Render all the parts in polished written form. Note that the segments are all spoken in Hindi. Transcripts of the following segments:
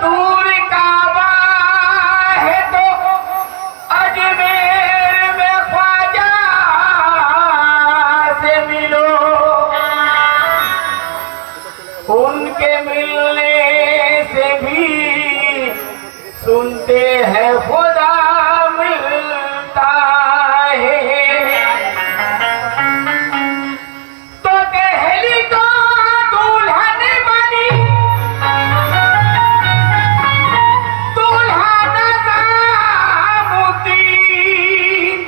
दूर काबा है तो अजमेर में ख्वाजा से मिलो, उनके मिलने से भी सुनते हैं खुदा मिलता है। तो कहली तो दुल्हन बनी, दुल्हन निजामुद्दीन,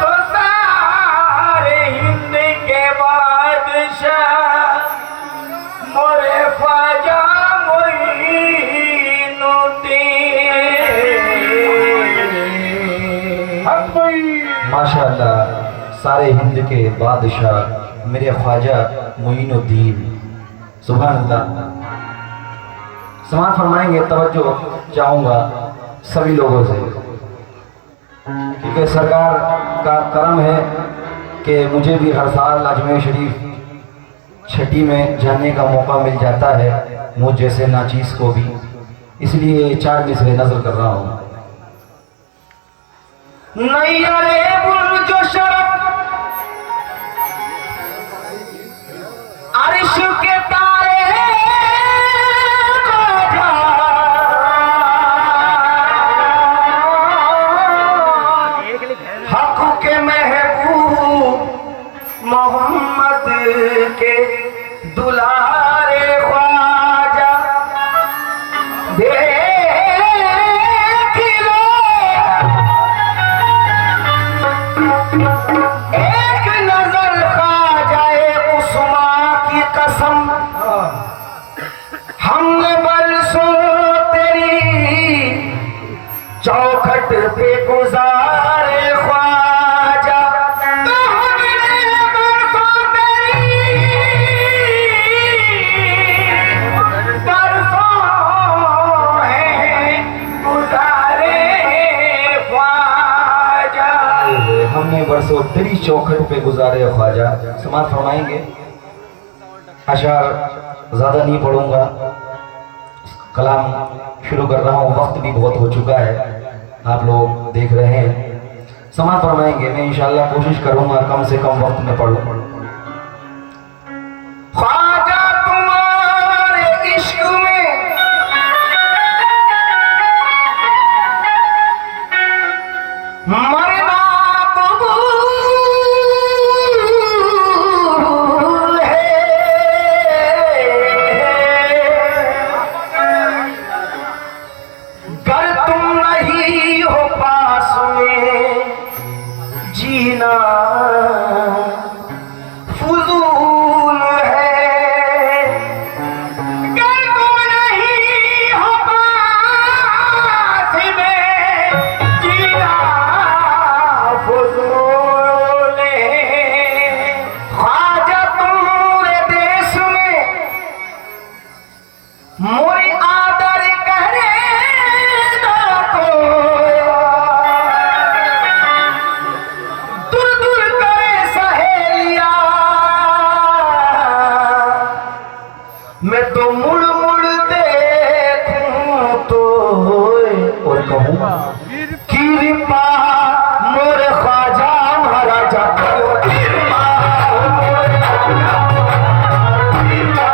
तो सारे हिंद के बादशाह मोरे ख्वाजा माशाअल्लाह, सारे हिंद के बादशाह मेरे ख्वाजा मुईनुद्दीन। सुभान अल्लाह। समाअत फरमाएंगे, तवज्जो चाहूँगा सभी लोगों से, क्योंकि सरकार का करम है कि मुझे भी हर साल अजमेर शरीफ छठी में जाने का मौका मिल जाता है, मुझ जैसे नाचीज़ को भी, इसलिए 4 मिसरे नजर कर रहा हूँ। नैयरे बुर्जो शरफ अर्श के तारे हक के महबूब मोहम्मद के दुलारे ख्वाजा देख लो, एक नजर ख्वाजाए उस्मा की कसम, हमने बरसों तेरी चौखट पे गुजारे ख्वाजा, तो हमने बरसों हैं गुजारे ख्वाजा। हमने बरसों तेरी चौखट पे गुजारे ख्वाजा। समाअत फरमाएंगे। अशार ज़्यादा नहीं पढ़ूंगा, कलाम शुरू कर रहा हूँ, वक्त भी बहुत हो चुका है, आप लोग देख रहे हैं। समाअत फरमाएंगे। मैं इंशाअल्लाह कोशिश करूंगा कम से कम वक्त में पढ़ूं। ख्वाजा तुम्हारे इश्क में मरना कबूल है, गर तुम नहीं हो पास में जीना फुजूल है, गर तुम नहीं हो पास में जीना फुजूल है। ख्वाजा तुम्हारे देश में मोरी आदर करे ना कोया, दूर दूर करे सहेलिया, मैं तो मुड़ मुड़ देखूं तो और कहूँ कृपा मोरे ख्वाजा महाराजा करो, कृपा मोरे ख्वाजा, कृपा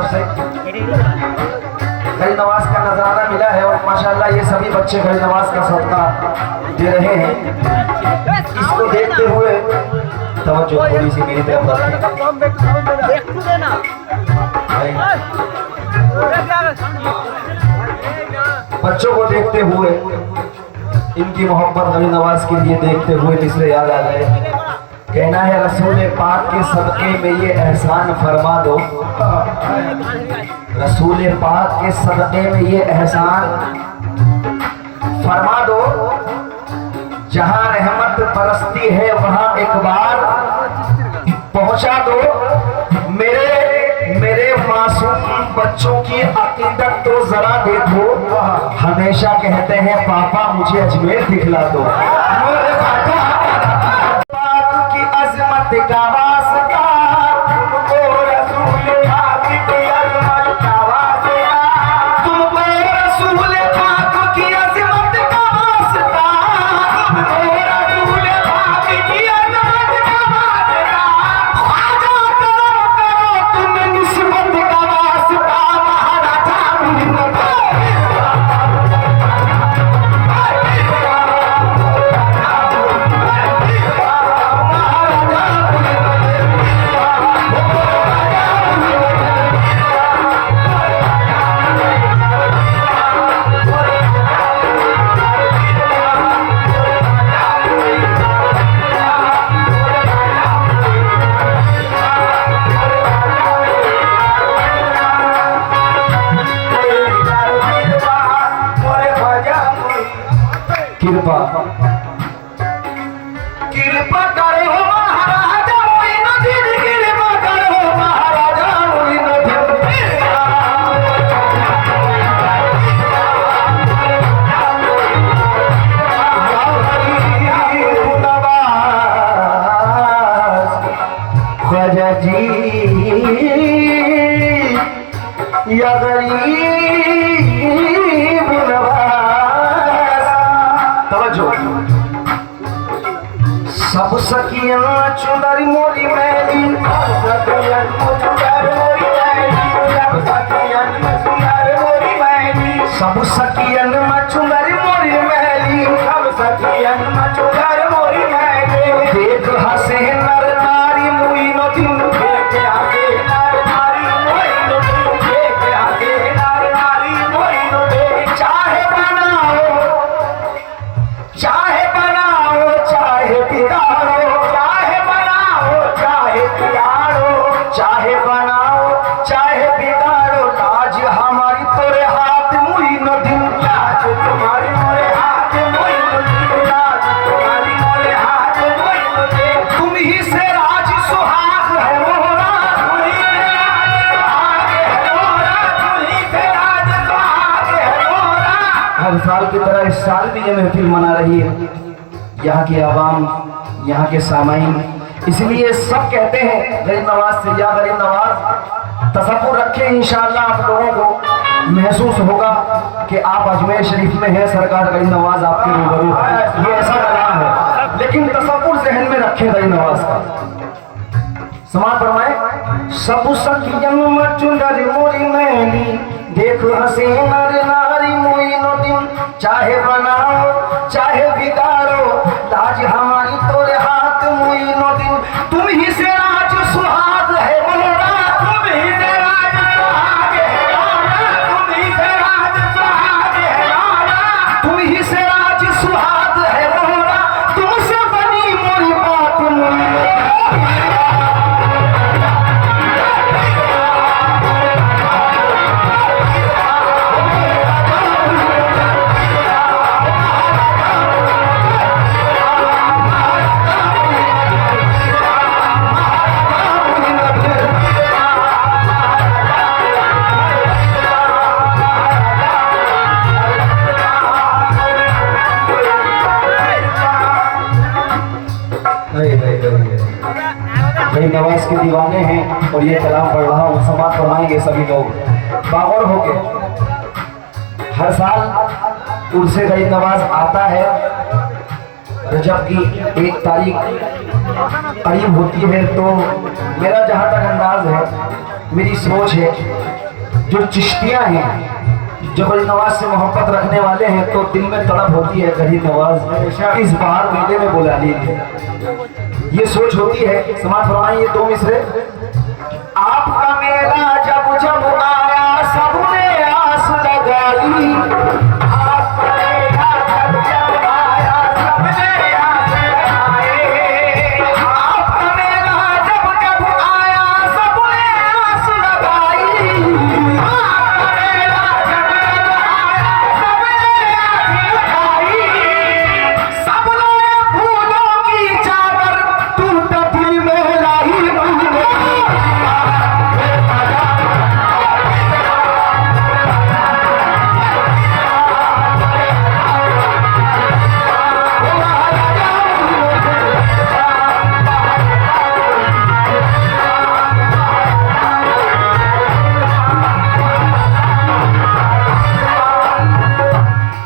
तरफ से गरीब नवाज का नजराना मिला है और माशाल्लाह ये सभी बच्चे गरीब नवाज का सदका दे रहे हैं। इसको देखते हुए तवज्जो थोड़ी सी मेरी तरफ रखें। बच्चों को देखते हुए, इनकी मोहब्बत गरीब नवाज के लिए देखते हुए इसलिए याद आ गए। कहना है रसूल पाक के सदके में ये एहसान फरमा दो, रसूल पाक के सदके में ये एहसान फरमा दो, जहां रहमत बरसती है वहां एक बार पहुंचा दो। मेरे मासूम बच्चों की अकीदत तो जरा देखो, हमेशा कहते हैं पापा मुझे अजमेर दिखला दो। का वास्ता तुमको रसूल पाक की अज़मत का वास्ता, तुमको रसूल पाक की अज़मत का वास्ता, तुमको रसूल पाक की अज़मत का वास्ता, ख्वाजा करम करो तुम निस्बत का वास्ता, महाराजा कृपा कृपा करो महाराजा मोइनुद्दीन, कृपा करो महाराजा मोइनुद्दीन। ख्वाजा जी या गरीब नवाज, सब सखियन चुनरी मोरी मैली, सब सखियन चुनरी मोरी मैली, सब सखियन चुनरी मोरी मैली, सब सखियन चुनरी मोरी मैली, सब सखियन चुनरी मोरी मैली। देख हंसे नर नारी मोइनुद्दीन, देख हंसे नर नारी मोइनुद्दीन, देख हंसे नर नारी मोइनुद्दीन। चाहे बनाओ चाहे बनाओ चाहे बिगाड़ो, चाहे बनाओ चाहे बिगाड़ो, चाहे बनाओ चाहे बिगाड़ो, लाज हमारी तोरे हाथ मोइनुद्दीन, लाज तुम्हारी मोरे हाथ मोइनुद्दीन, लाज तुम्हारी मोरे हाथ मोइनुद्दीन। तुम ही से राज सुहाग है मोरा, तुम ही से राज सुहाग है मोरा, तुम ही से राज सुहाग है मोरा। हर साल की तरह इस साल भी ये महफिल मना रही है यहाँ की आवाम, यहाँ के सामाईन, इसलिए सब कहते हैं गरीब नवाज से या गरीब नवाज तसव्वुर रखें। इंशाअल्लाह आप लोगों को महसूस होगा कि आप अजमेर शरीफ में हैं, सरकार गरीब नवाज आपके रूबरू है, ये ऐसा कलाम है, लेकिन तसव्वुर जहन में रखें गरीब नवाज का। समाज फरमाए सब सखियन चुनरी मोरी मैली, देख हंसे नर नारी मोइनुद्दीन। चाहे बनाओ चाहे बिगाड़ो, लाज हमारी तोरे हाथ मोइनुद्दीन। तुम ही से राज सुहाग है मोरा, तुम ही से राज सुहाग है मोरा, तुम ही से राज सुहाग है मोरा, तुम ही से राज सुहाग है मोरा। तुमसे बनी मोरी बात मोइनुद्दीन। गरीब नवाज के दीवाने हैं और ये कलाम पढ़ रहा हूँ, समाज फरमाएंगे सभी लोग बागौर होके। हर साल उर्से गरीब नवाज आता है, रजब की 1 तारीख करीब होती है, तो मेरा जहाँ तक अंदाज है मेरी सोच है, जो चिश्तियाँ हैं, जो गरीब नवाज से मोहब्बत रखने वाले हैं, तो दिल में तड़प होती है गरीब नवाज इस बाहर मेले में बुला लीजिए। ये सोच होती है। समाज फरमाइए दो मिसरे। आपका मेला जब जब आया सबने आस लगाई, आपका मेला जब जब आया सबने आस लगाई, आपका मेला जब जब आया सबने आस लगाई, आपका मेला जब जब आया सबने आस लगाई, सबने फूलों की चादर टूट दिल में लाई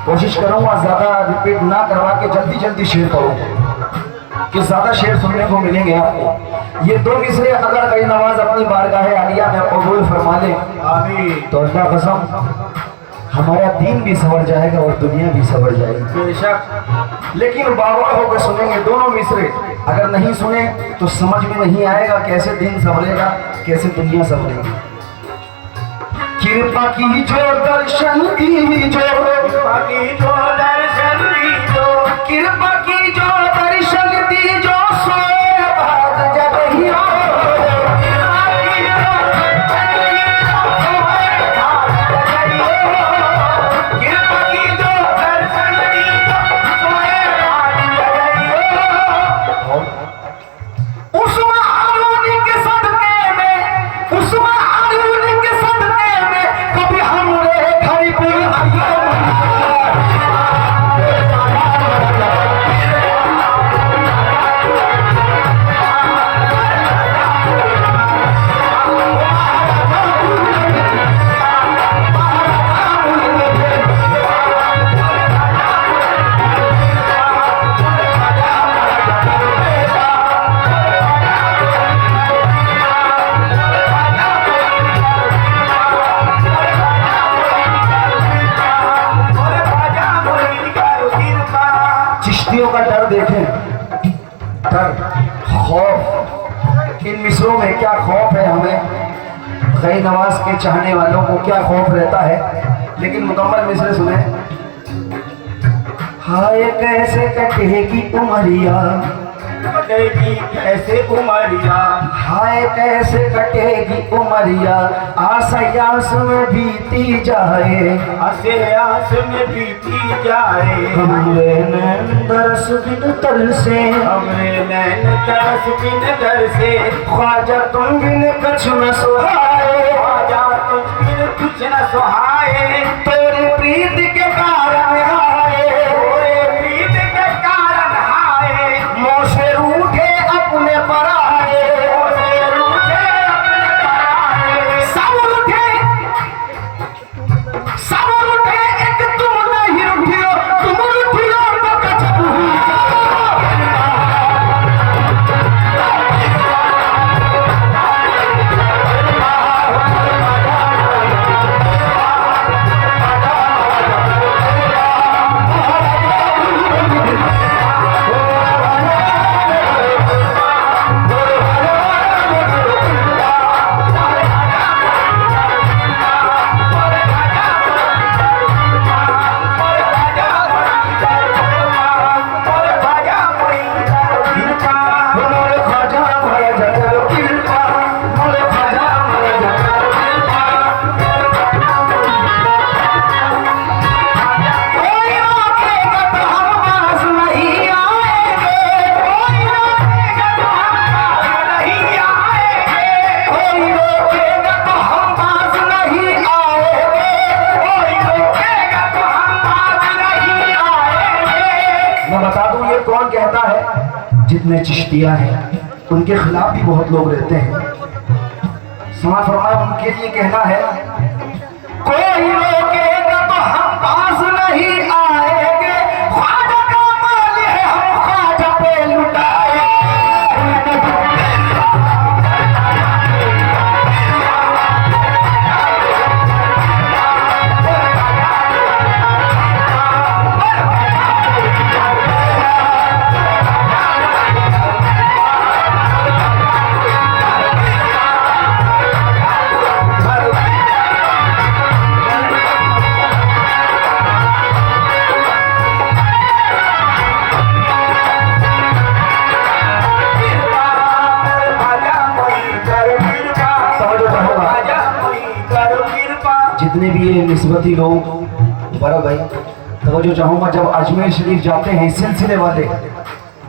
कोशिश करूंगा ज्यादा रिपीट ना करवा के जल्दी जल्दी शेर पढ़ूं कि ज्यादा शेर सुनने को मिलेंगे आपको। ये दो मिसरे अगर कई नवाज अपनी बारगाह आलिया में कबूल फरमा ले तो अल्लाह कसम हमारा दीन भी संवर जाएगा और दुनिया भी संवर जाएगी बेशक। लेकिन बावड़ होकर सुनेंगे दोनों मिसरे। अगर नहीं सुने तो समझ में नहीं आएगा कैसे दीन संवरेगा, कैसे दुनिया संवरेगी। कृपा की जो दर्शन दी जो, कृपा की जो दर्शन दी जो, कृपा की जो दर्शन दी जो सोए भाग जब ही हो, कृपा की जो दर्शन दी जो सोए भाग जब ही हो, कृपा की जो दर्शन दी जो सोए भाग जब ही हो। उस महारून के सदके में, उस महारून के सदके में कभी हमरे घर कोई आया चिश्तियों का डर देखें, डर खौफ। इन मिसरों में क्या खौफ है हमें, कई नवाज के चाहने वालों को क्या खौफ रहता है। लेकिन मुकम्मल मिसरे सुने। हाय कैसे कटेगी उमरिया, कटेगी कैसे उमरिया, हाय कैसे कटेगी उमरिया, आस में बीती जाए, आस में बीती जाए। हमरे नैन तरस बिन तर से, हमरे नैन तरस बिन तर से, ख्वाजा तुम बिन कुछ न सुहाए, ख्वाजा तुम बिन कुछ न सुहाए। तेरी प्रीत के कारण हाय, तेरे प्रीत के कारण हाय, मोसे रूठे अपने पराए, मोसे रूठे अपने पराए। सब रूठे, सब रूठे, एक तुम नहीं रूठियो, तुम रूठियो तो कचप हुई। कौन कहता है? जितने चिश्तियाँ हैं उनके खिलाफ भी बहुत लोग रहते हैं। समाज फरमाया उनके लिए कहना है, कोई रोकेगा तो हम पास नहीं आएंगे, ख्वाजा का माल है हम ख्वाजा पे लुटाए। जितने भी ये निस्बती लोग, बड़ा भाई तो जो चाहूँगा, जब अजमेर शरीफ जाते हैं सिलसिले वाले,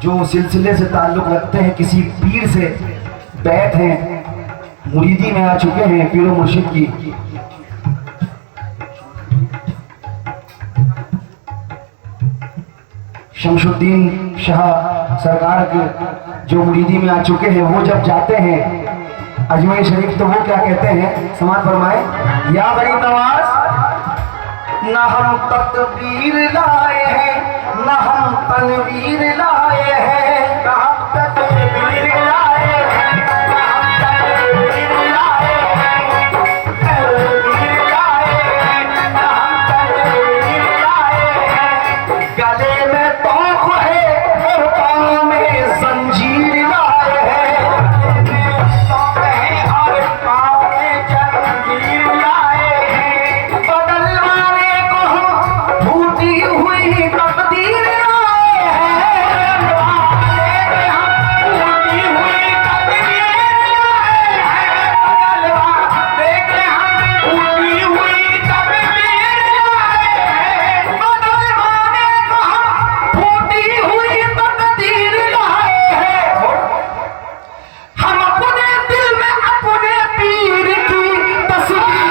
जो सिलसिले से ताल्लुक़ रखते हैं, किसी पीर से बैत हैं, मुरीदी में आ चुके हैं पीर मुर्शिद की, शमशुद्दीन शाह सरकार के जो मुरीदी में आ चुके हैं, वो जब जाते हैं अजमेर शरीफ तो वो क्या कहते हैं, समाज फरमाए, या गरीब नवाज, न हम तकबीर लाए हैं, न हम तनवीर लाए हैं, न हम तकबीर लाए हैं, न हम तनवीर लाए हैं, तनवीर लाए हैं, न हम तनवीर लाए हैं, गले में तोख है और पाँव में जंजीर लाए हैं, तोख है और पाँव में जंजीर लाए हैं, बदलवाने को हम फूटी हुई तकदीर लाए हैं, बदलवाने हम फूटी हुई तकदीर लाए हैं, बदलवाने के हम फूटी हुई तकदीर लाए हैं, बदलवाने को हम फूटी हुई तकदीर लाए हैं, हम अपने दिल में अपने पीर की तस्वीर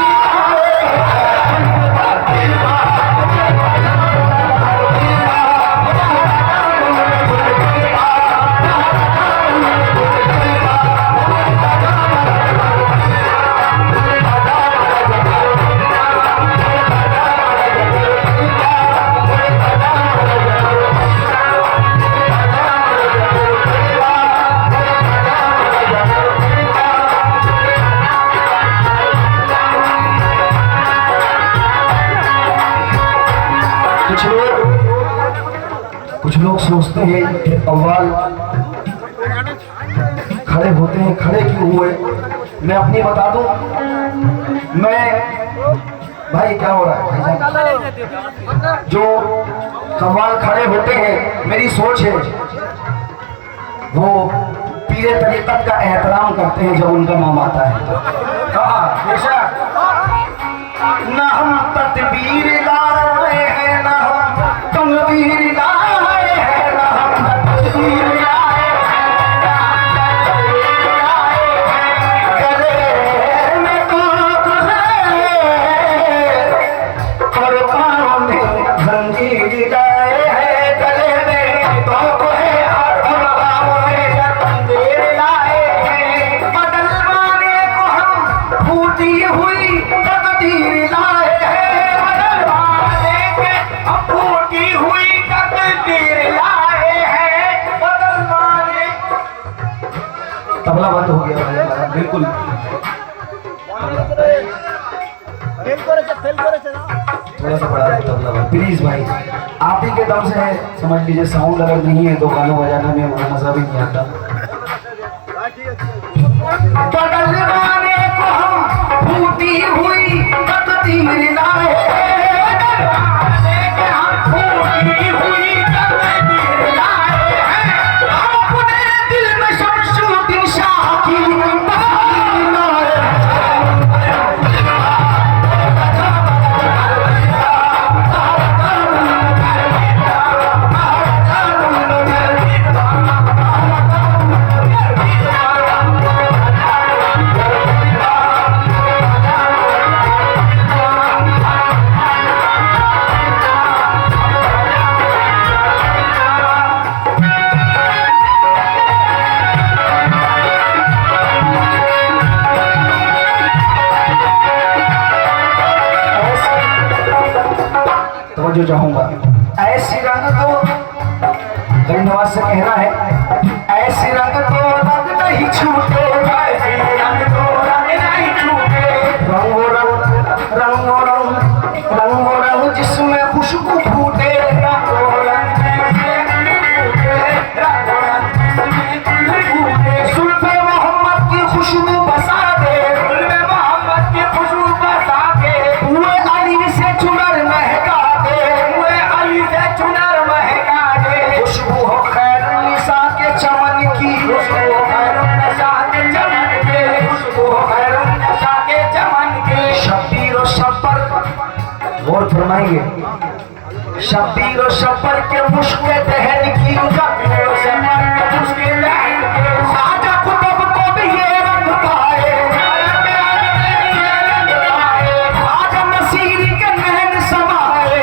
कुछ लोग सोचते हैं कि अव्वल खड़े होते हैं, खड़े क्यों हुए? मैं अपनी बता दूं, मैं भाई क्या हो रहा है, जो कव्वाल खड़े होते हैं, मेरी सोच है वो पीरे तरीक़त का एहतराम करते हैं जब उनका नाम आता है। हाँ बेशक, न हम तदबीर लाए हैं, न हम तनवीर लाए हैं, न हम तदबीर लाए हैं, न हम तनवीर लाए हैं, गले में तोख है और पाँव में जंजीर लाए हैं, गले में तोख है और पाँव में जंजीर लाए हैं, बदलवाने को हम फूटी हुई तकदीर लाए हैं, बदलवाने के हम फूटी हुई तकदीर लाए हैं, बदलवाने। तबला बंद हो गया भाई, बिल्कुल थोड़ा सा बड़ा तबला भाई, प्लीज भाई, आप ही के दम से है, समझ लीजिए, साउंड अगर नहीं है तो गाना बजाना में वो मजा भी नहीं आता। बदलवाने को हम फूटी हुई तकदीर लाए हैं, बदलवाने के हम फूटी हुई तकदीर लाए हैं, हम अपने दिल में शमशुद्दीन शाह की तस्वीर लाए हैं। जो चाहूंगा, ऐसी रंग तो गरीब नवाज से कहना है, ऐसी रंग तो रंग नहीं छूटे, ऐसी रंग तो रंग नहीं छूटे, रंगो रंग रंगो रंग रंगो रंग जिसमें खुशबू फूटे, रंगो रंग सुल्फे मोहम्मद की खुशबू बसा दे, सुल्फे मोहम्मद की खुशबू बसा दे, हुए अली से चुनर महका दे, हुए अली से चुनर महका दे, खुशबू हो खैर निसा के चमन की, खुशबू खैर निसा के चमन के, फरमाएंगे शब्बीर और शब्बर के मुश्किल दहन की शब्बीर और शब्बर के मुश्किल दहन के ख्वाजा कुतुब को भी ये रंग पाए ख्वाजा नसीर के नैन समाए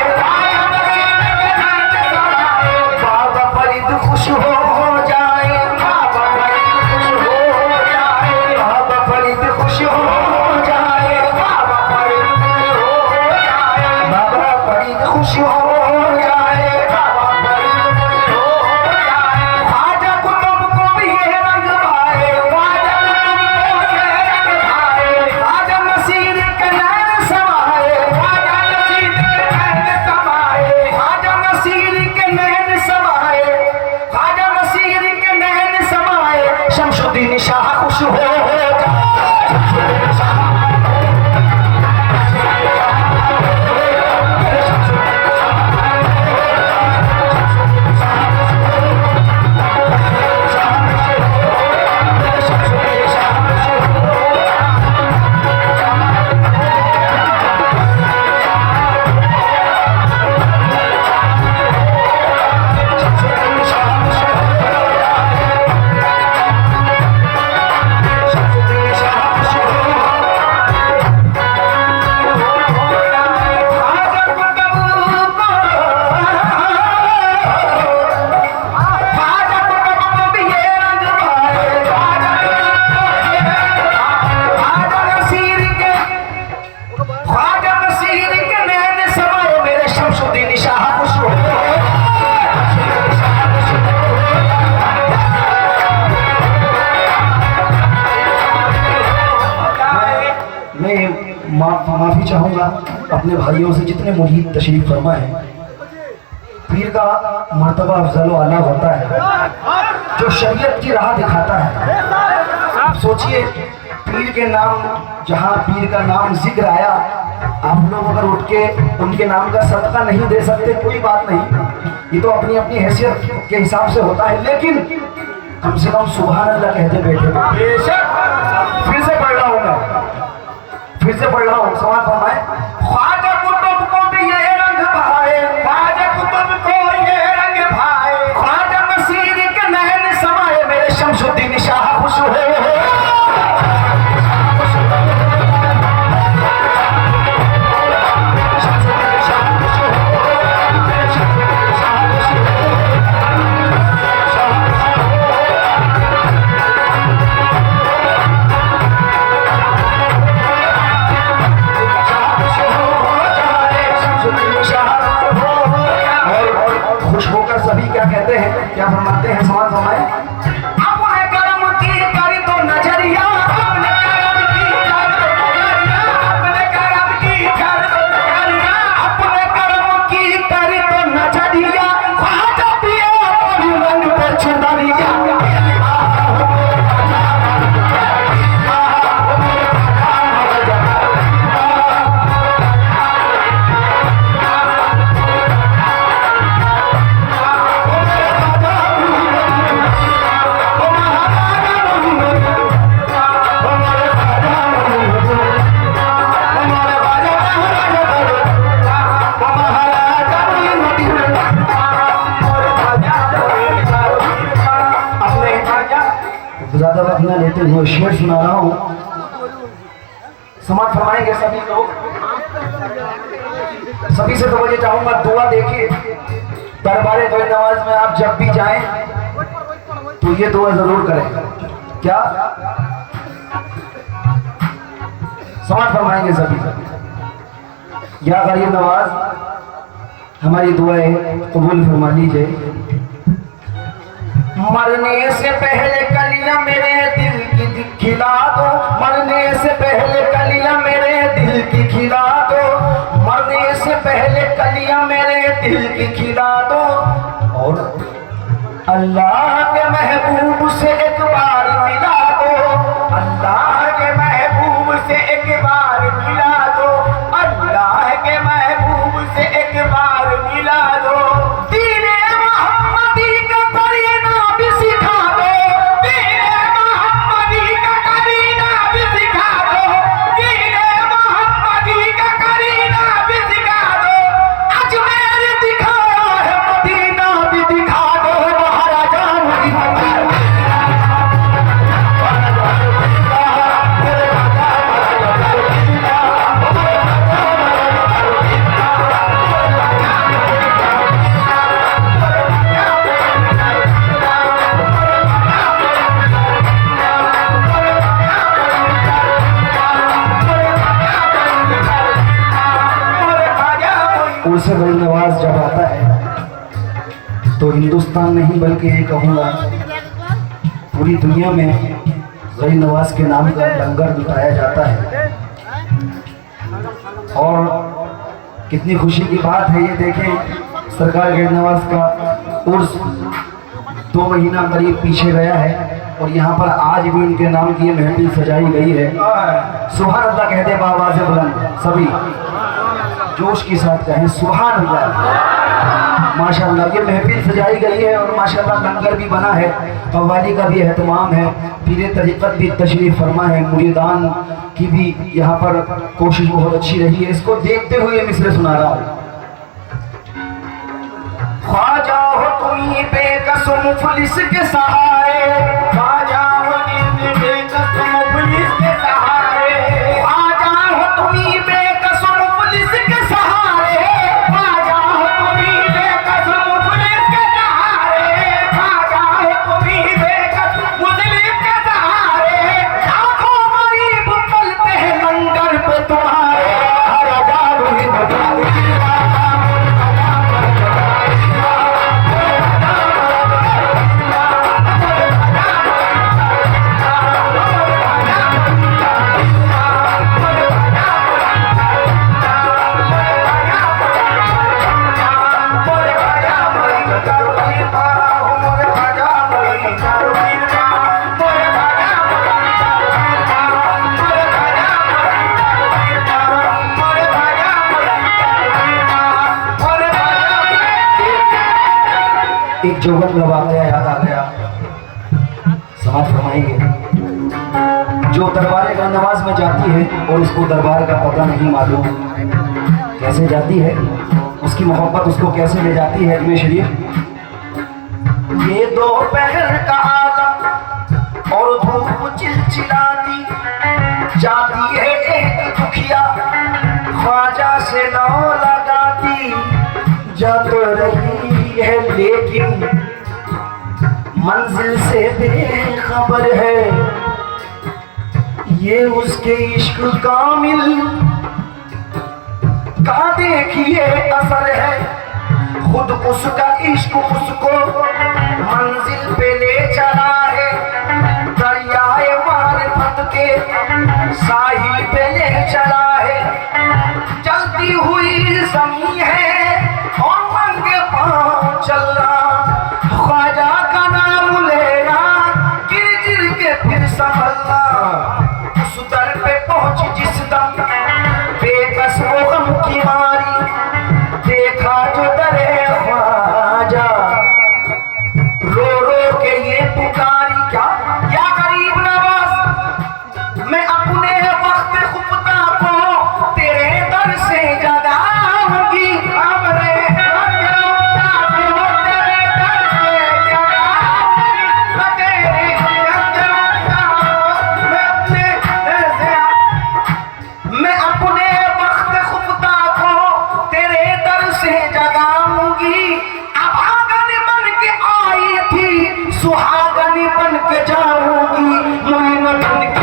बाबा फरीद खुश हो जाए बाबा फरीद खुश हो जाए बाबा फरीद खुश हो जाए बाबा फरीद खुश हो जाए बाबा फरीद खुश हो जाए ख्वाजा कुतुब को भी ये रंग पाए ख्वाजा कुतुब को ये रंग पाए ख्वाजा नसीर के नैन समाए ख्वाजा नसीर के नैन समाए ख्वाजा नसीर के नैन समाए ख्वाजा नसीर के नैन समाए शमशुद्दीन शाह खुश हो जाए शमशुद्दीन शाह माफी चाहूंगा अपने भाइयों से जितने मुरीद तशरीफ फरमा है। पीर का मर्तबा अफजल व आला होता है जो शरीयत की राह दिखाता है। आप सोचिए पीर के नाम, जहाँ पीर का नाम जिक्र आया, आप लोग अगर उठ के उनके नाम का सदका नहीं दे सकते कोई बात नहीं, ये तो अपनी अपनी हैसियत के हिसाब से होता है, लेकिन कम से कम सुभान अल्लाह कहते बैठे। फिर से पढ़ रहा हूँ मैं, फिर से पढ़ रहा हूँ, समाज फरमाए ख्वाजा कुतुब को भी ये रंग भाए ख्वाजा कुतुब को ये रंग भाए ख्वाजा नसीर के नैन समाए मेरे शमशुद्दीन शाह खुश हो सभी क्या कहते हैं, क्या फरमाते हैं, समाज फरमाए अपने कर्म की कर दो नजरिया अपने कर्म की कर दो नजरिया अपने कर्म की कर दो नजरिया अपने कर्म की कर दो नजरिया ख्वाजा पिया और रंग पे चुनरिया ज्यादा वक्त न लेते हुए शेर सुना रहा हूँ, समाज फरमाएंगे सभी लोग। सभी से तवज्जो चाहूंगा, दुआ देखिए दरबारे दुआ नवाज में आप जब भी जाएं तो ये दुआ जरूर करें। क्या समाज फरमाएंगे सभी, या गरीब नवाज हमारी दुआएं कबूल फरमा लीजिए। मरने से पहले कलियां मेरे दिल की खिला दो, मरने से पहले कलियां मेरे दिल की खिला दो, मरने से पहले कलियां मेरे दिल की खिला दो। और अल्लाह के महबूब से एक बार मिला दो, अल्लाह के महबूब से एक बार मिला दो, अल्लाह के महबूब से एक बार मिला दो। दीने मोहम्मदी का करीना भी सिखा दो, दीने मोहम्मदी का करीना भी सिखा दो, दीने मोहम्मदी का करीना भी सिखा दो। उर्स गरीब नवाज जब आता है तो हिंदुस्तान नहीं बल्कि ये कहूँगा पूरी दुनिया में गरीब नवाज के नाम का लंगर लुटाया जाता है। और कितनी खुशी की बात है ये देखें, सरकार गरीब नवाज का उर्स 2 महीना करीब पीछे गया है और यहाँ पर आज भी उनके नाम की ये महफिल सजाई गई है। सुभान अल्लाह कहते बाबा से बुलंद सभी जोश के साथ कहें सुभान अल्लाह। माशाअल्लाह ये महफिल सजाई गई है और माशाअल्लाह लंगर भी बना है, कव्वाली का भी एहतमाम है, पीरे तरीक़त भी तशरीफ़ फरमा है, मुरीदान की भी यहाँ पर कोशिश बहुत अच्छी रही है। इसको देखते हुए मिसरे सुना रहा हूँ। ख्वाजा हो तुम बेकस मुफलिस के सहारे, ख्वाजा हो तुम बेकस मुफलिस के सहारे, ख्वाजा हो तुम बेकस मुफलिस के सहारे, ख्वाजा हो तुम बेकस मुफलिस के सहारे, ख्वाजा हो तुम बेकस मुफलिस के सहारे, लाखों गरीब पलते हैं लंगर पे तुम्हारे, हर जादू ही बता एक जोगन का वाक़या याद आ गया, समाज फरमाएंगे। जो दरबार का नवाज में जाती है और उसको दरबार का पता नहीं मालूम कैसे जाती है, उसकी मोहब्बत उसको कैसे ले जाती है अजमेर शरीफ। ये दोपहर का आलम और धूप चिलचिलाती जाती है एक दुखिया, ख्वाजा से लौ लगाती जा तो रही है लेकिन मंजिल से बेखबर है। ये उसके इश्क कामिल का देखिए असर है, खुद उसका इश्क उसको मंजिल पे ले चला है, दरियाए मारिफत के साहिल पे ले चला है। चलती हुई ज़मीं है और मंगे पाँव चल रहा, ख्वाजा का नाम लेना गिर गिर के फिर संभलना। उस दर पे पहुंच जिस दम बेकस वो गम की मारी, देखा जो दरे ख्वाजा रो रो के ये पुकारी, क्या या गरीब नवाज मैं अपने वक्त खुफता को तेरे दर से जगाऊंगी। सुहागनी बन के जाऊंगी मैं बन के।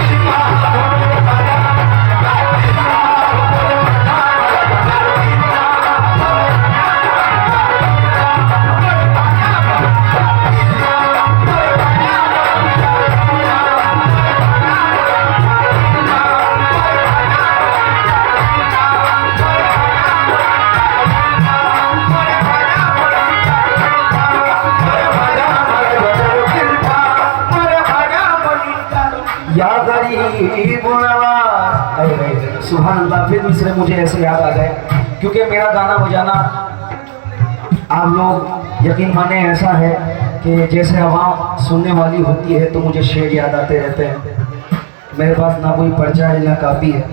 या गरीब नवाज, सुभान अल्लाह। फिर मिसरे मुझे ऐसे याद आ गए क्योंकि मेरा गाना बजाना आप लोग यकीन माने ऐसा है कि जैसे आवाम सुनने वाली होती है तो मुझे शेर याद आते रहते हैं। मेरे पास ना कोई पर्चा है ना कापी है।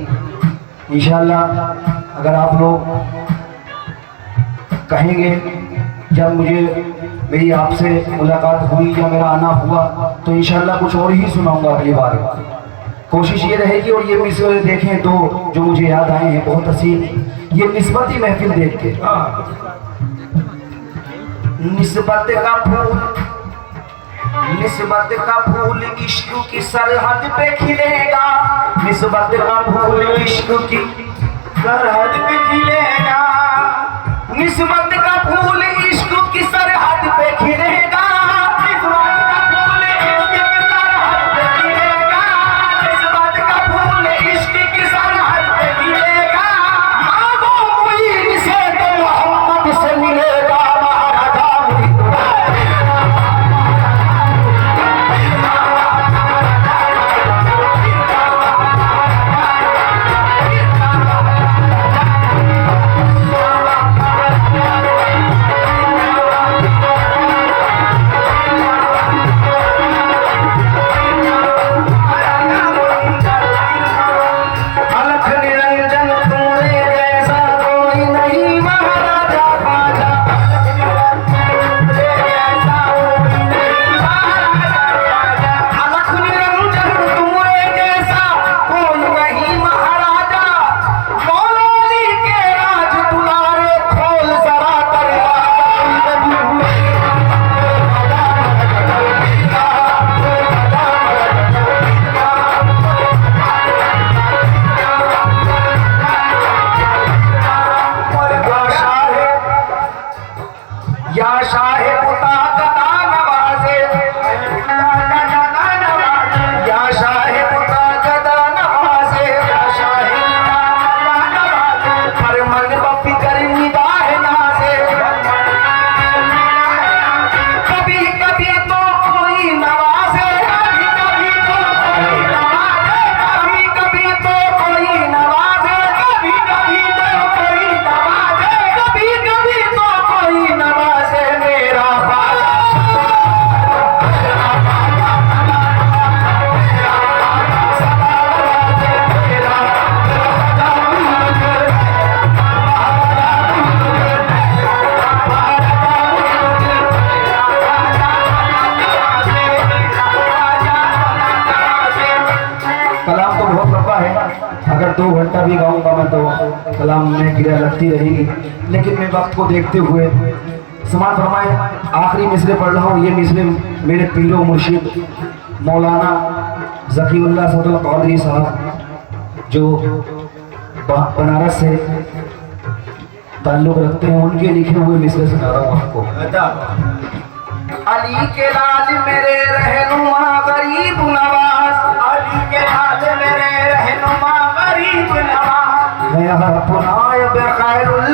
इंशाअल्लाह अगर आप लोग कहेंगे, जब मुझे मेरी आपसे मुलाकात हुई या मेरा आना हुआ तो इंशाअल्लाह कुछ और ही सुनाऊंगा अगली बार। कोशिश ये रहेगी। और ये मिसरे देखें दो जो मुझे याद आए हैं बहुत हसीन, ये निस्बती महफिल देख के। निस्बत का फूल, निस्बत का फूल इश्क की सरहद पे खिलेगा, निस्बत का फूल इश्क की सरहद पे खिलेगा। निस्बत का फूल इश्क की सरहद पे खिलेगा, निस्बत का फूल इश्क की सरहद पे खिलेगा, निस्बत का फूल इश्क की सरहद पे खिलेगा। मांगो मुईन से तो मोहम्मद से मिलेगा, महाराजा अलख निरंजन तुम्हारे जैसा कोई नहीं, महाराजा ख्वाजा अलख निरंजन तुम्हारे जैसा कोई नहीं, महाराजा मौलाली के राज दुलारे खोल जरा या शाहे पुता गदा नवाजे, या शाहे पुता गदा नवाजे, या शाहे पुता गदा नवाजे, हर मन बफिकर निगाह नाजे। कभी कभी तो कोई नवाजे, कभी कभी तो कोई नवाजे, कभी कभी तो कोई नवाजे, कभी कभी तो कोई नवाजे, कभी कभी तो कोई नवाजे मेरा ख्वाजा। कलाम तो बहुत लंबा है, अगर 2 घंटा भी गाऊंगा मैं तो कलाम में क्रिया लगती रहेगी, लेकिन मैं वक्त को देखते हुए समाज फरमाए आखिरी मिसरे पढ़ रहा हूँ। ये मिसरे मेरे पीरो मुर्शिद मौलाना ज़कीउल्लाह सदुल क़ादरी साहब जो बनारस से ताल्लुक़ रखते हैं, उनके लिखे हुए मिसरे सुना रहा हूँ आपको। अली के लाल मेरे रहनुमा गरीब नवाज, अली के लाल मेरे रहनुमा गरीब नवाज, मैं हर पुनाय बखैरुल